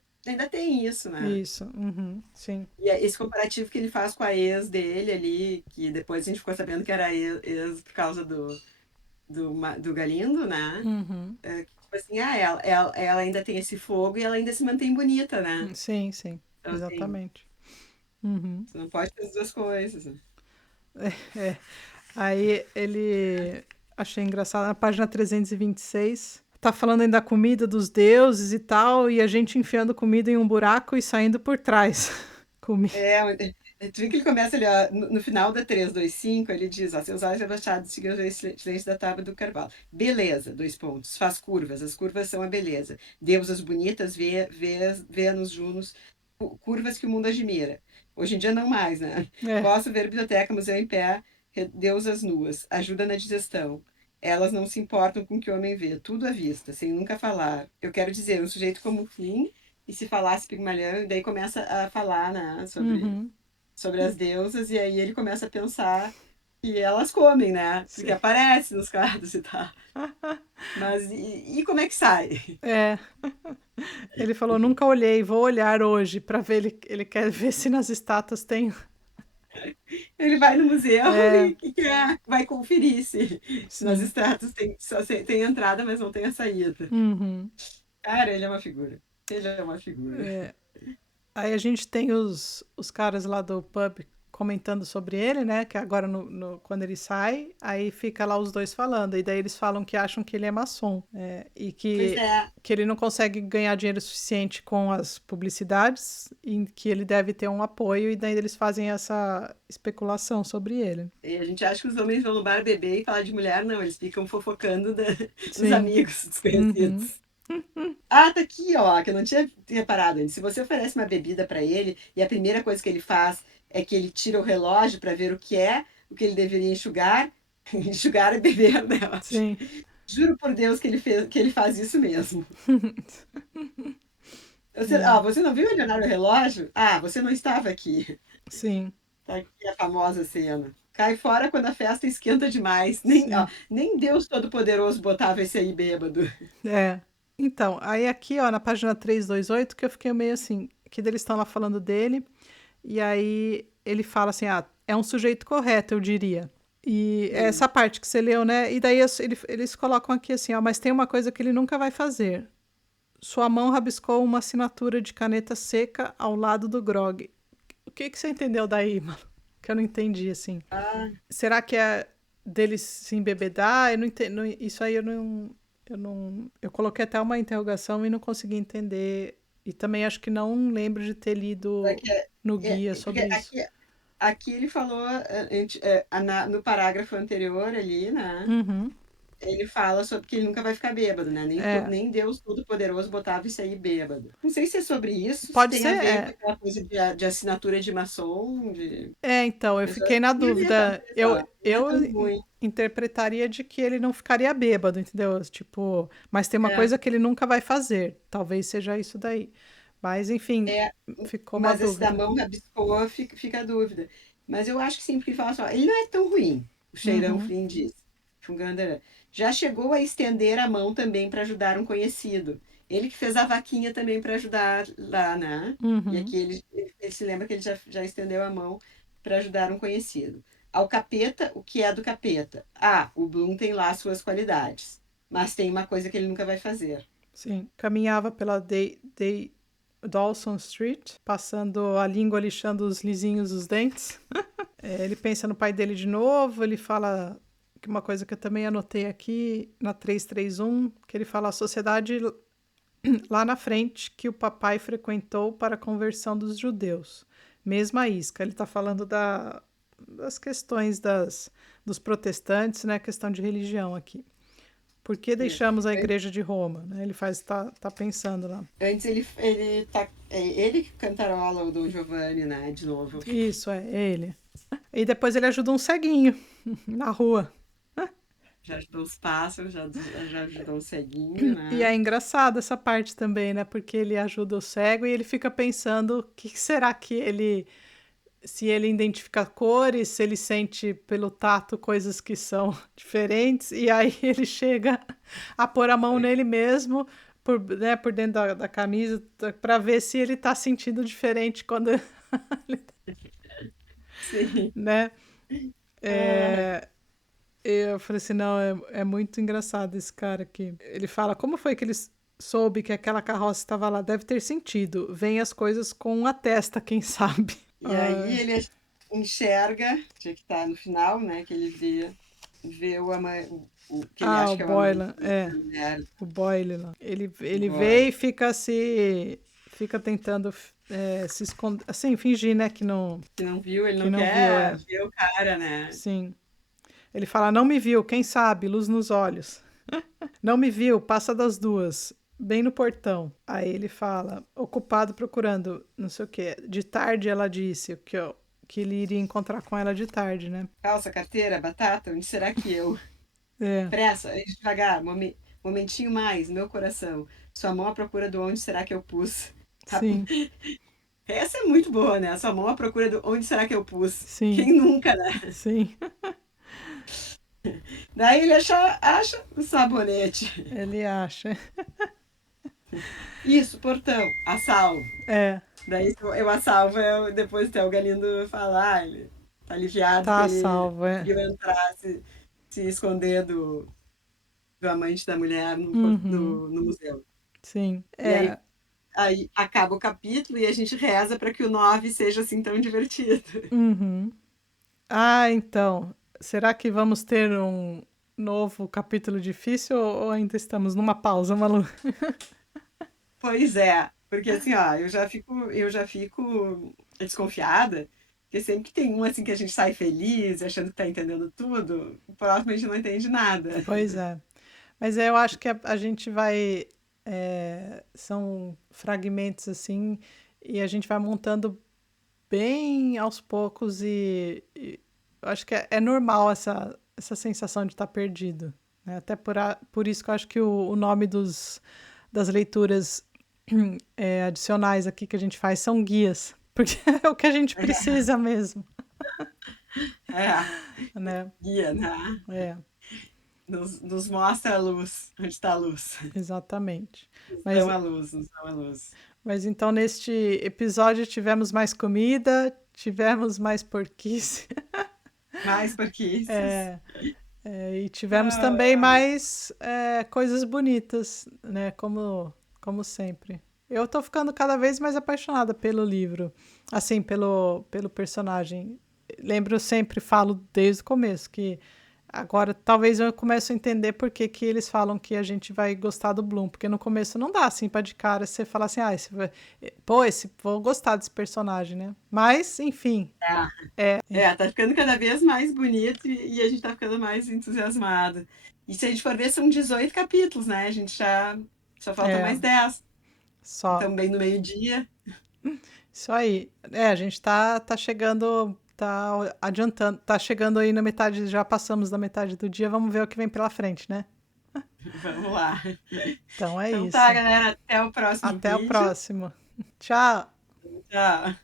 tem isso, né? isso. Uhum, sim. E é esse comparativo que ele faz com a ex dele ali, que depois a gente ficou sabendo que era ex por causa do Galindo, né? Uhum. Tipo assim, ela ainda tem esse fogo e ela ainda se mantém bonita, né? Sim, sim. Então, assim, Exatamente. Uhum. você não pode ter as duas coisas, né? É. Aí ele. Achei engraçado, na página 326. Tá falando ainda da comida dos deuses e tal, e a gente enfiando comida em um buraco e saindo por trás. Comi. Tu vê que ele começa ali, ó, no final da 325 ele diz, ó, seus olhos abaixados, sigam o silêncio da tábua do carvalho. Beleza, dois pontos. Faz curvas, as curvas são a beleza. Deusas bonitas, Vênus, Junos, curvas que o mundo admira. Hoje em dia não mais, né? É, Posso ver biblioteca, museu em pé, deusas nuas, ajuda na digestão. Elas não se importam com o que o homem vê, tudo à vista, sem nunca falar. Eu quero dizer, um sujeito como Flynn, e se falasse Pigmalião, e daí começa a falar, né, uhum, sobre as deusas, e aí ele começa a pensar que elas comem, né? Porque sim. aparece nos quadros e tal. Mas e como é que sai? É, ele falou: nunca olhei, vou olhar hoje pra ver. Ele quer ver se nas estátuas tem. Ele vai no museu É, e vai conferir se nas sim. estátuas tem entrada, mas não tem a saída. Uhum. Cara, ele é uma figura. Ele é uma figura. Aí a gente tem os caras lá do pub comentando sobre ele, né? Que agora quando ele sai, aí fica lá os dois falando. E daí eles falam que acham que ele é maçom. E Pois é, que ele não consegue ganhar dinheiro suficiente com as publicidades e que ele deve ter um apoio. E daí eles fazem essa especulação sobre ele. e a gente acha que os homens vão no bar beber e falar de mulher, não, eles ficam fofocando dos Sim. amigos Uhum. desconhecidos. Ah, tá aqui, ó, que eu não tinha reparado antes. Se você oferece uma bebida pra ele e a primeira coisa que ele faz é que ele tira o relógio pra ver o que ele deveria enxugar, enxugar e beber, né? Eu acho. Sim. Juro por Deus que ele faz isso mesmo. É. Você não viu ele olhar o relógio? Ah, você não estava aqui. Sim. Tá aqui a famosa cena. Cai fora quando a festa esquenta demais. Sim. Nem Deus Todo-Poderoso botava esse aí bêbado. É. Então, aí aqui, ó, na página 328 que eu fiquei meio assim, que eles estão lá falando dele, e aí ele fala assim, ah, é um sujeito correto, eu diria. E é Hum. essa parte que você leu, né? E daí eles colocam aqui assim, ó, mas tem uma coisa que ele nunca vai fazer. Sua mão rabiscou uma assinatura de caneta seca ao lado do grog. O que que você entendeu daí, mano? Que eu não entendi, assim. Ah, Será que é deles se embebedar? Eu não entendo. Isso aí eu coloquei até uma interrogação e não consegui entender. E também acho que não lembro de ter lido porque, no guia porque sobre isso. aqui ele falou, no parágrafo anterior ali, né? Uhum. Ele fala sobre que ele nunca vai ficar bêbado, né? É, Nem Deus Todo-Poderoso botava isso aí bêbado. Não sei se é sobre isso, se pode tem ser. a ver com aquela coisa de assinatura de maçom, Então, eu mas eu acho fiquei na que tem a ver, dúvida. talvez, Eu, ó. Não é eu tão ruim. interpretaria de que ele não ficaria bêbado, entendeu? Tipo, mas tem uma É, coisa que ele nunca vai fazer. Talvez seja isso daí. Mas, enfim, é, ficou uma mas esse da dúvida. mão rabiscou, fica a dúvida. Mas eu acho que sim, porque ele fala só, ele não é tão ruim, o cheirão Uhum. Flynn diz. Fungandarã. Já chegou a estender a mão também para ajudar um conhecido. Ele que fez a vaquinha também para ajudar lá, né? E Uhum. aqui ele se lembra que ele já estendeu a mão para ajudar um conhecido. Ao capeta, o que é do capeta? Ah, o Bloom tem lá suas qualidades, mas tem uma coisa que ele nunca vai fazer. Sim, caminhava pela Dawson Street, passando a língua, lixando os lisinhos dos dentes. Ele pensa no pai dele de novo, ele fala que uma coisa que eu também anotei aqui na 331, que ele fala a sociedade lá na frente que o papai frequentou para a conversão dos judeus. Mesma isca, ele está falando das questões dos protestantes, né? Questão de religião aqui. Por que deixamos a igreja de Roma? Né? Ele tá pensando lá. Antes ele que cantarola o Dom Giovanni, né? De novo. Isso, é ele. E depois ele ajuda um ceguinho na rua. Já ajudou os pássaros, já ajudou o ceguinho, né? E é engraçado essa parte também, né? Porque ele ajuda o cego e ele fica pensando o que será que ele... Se ele identifica cores, se ele sente pelo tato coisas que são diferentes, e aí ele chega a pôr a mão nele mesmo, por dentro da camisa, para ver se ele tá sentindo diferente quando Sim. né? Eu falei assim, não, é muito engraçado esse cara aqui. Ele fala, como foi que ele soube que aquela carroça estava lá? Deve ter sentido. Vem as coisas com a testa, quem sabe? E aí ele enxerga, tinha que estar no final, né? Que ele vê o que ele acha que é o Boylan, mulher. o Boyle lá. Ele vê e fica tentando se esconder, assim, fingir, né, que não viu, ele que não quer ver o cara, né? Sim. Ele fala, não me viu, quem sabe, luz nos olhos. Não me viu, passa das duas, bem no portão. Aí ele fala, ocupado procurando, não sei o quê. De tarde ela disse que ele iria encontrar com ela de tarde, né? Calça, carteira, batata, onde será que eu? É. Pressa, devagar, momentinho mais, meu coração. Sua mão à procura do onde será que eu pus. Sim. Essa é muito boa, né? Sua mão à procura do onde será que eu pus. Sim. Quem nunca, né? Sim. Daí ele acha o sabonete. Ele acha. Isso, portão, a salvo. É. Daí eu a salvo, depois até o Galindo falar, ele tá aliviado Tá que ele salvo, conseguiu entrar, se esconder do amante da mulher no museu. Sim. E aí acaba o capítulo e a gente reza para que o 9 seja assim tão divertido. Ah, então. Será que vamos ter um novo capítulo difícil ou ainda estamos numa pausa, Malu? Pois é, porque assim, ó, eu já fico desconfiada, porque sempre que tem um assim que a gente sai feliz, achando que tá entendendo tudo, o próximo a gente não entende nada. Pois é. Mas eu acho que a gente vai. São fragmentos assim, e a gente vai montando bem aos poucos, e eu acho que é normal essa sensação de estar perdido. Né? Até por isso que eu acho que o nome das leituras adicionais aqui que a gente faz são guias, porque é o que a gente precisa mesmo. Né? Guia, né? Nos mostra a luz, onde está a luz. Exatamente. Nos dão a luz. Mas então, neste episódio, tivemos mais comida, tivemos mais porquice. Mais porquices. E tivemos também mais coisas bonitas, né? Como sempre. Eu tô ficando cada vez mais apaixonada pelo livro, assim, pelo personagem. Lembro, sempre falo desde o começo que agora talvez eu comece a entender por que eles falam que a gente vai gostar do Bloom, porque no começo não dá assim para de cara você falar assim, vou gostar desse personagem, né? Mas, enfim. Tá ficando cada vez mais bonito e a gente tá ficando mais entusiasmado. E se a gente for ver, são 18 capítulos, né? A gente só falta mais 10. Só. Também no meio-dia. Isso aí. A gente tá chegando, tá adiantando, tá chegando aí na metade, já passamos da metade do dia, vamos ver o que vem pela frente, né? Vamos lá. Então é então isso. Tá, galera, até o próximo Até vídeo. o próximo. Tchau. Tchau.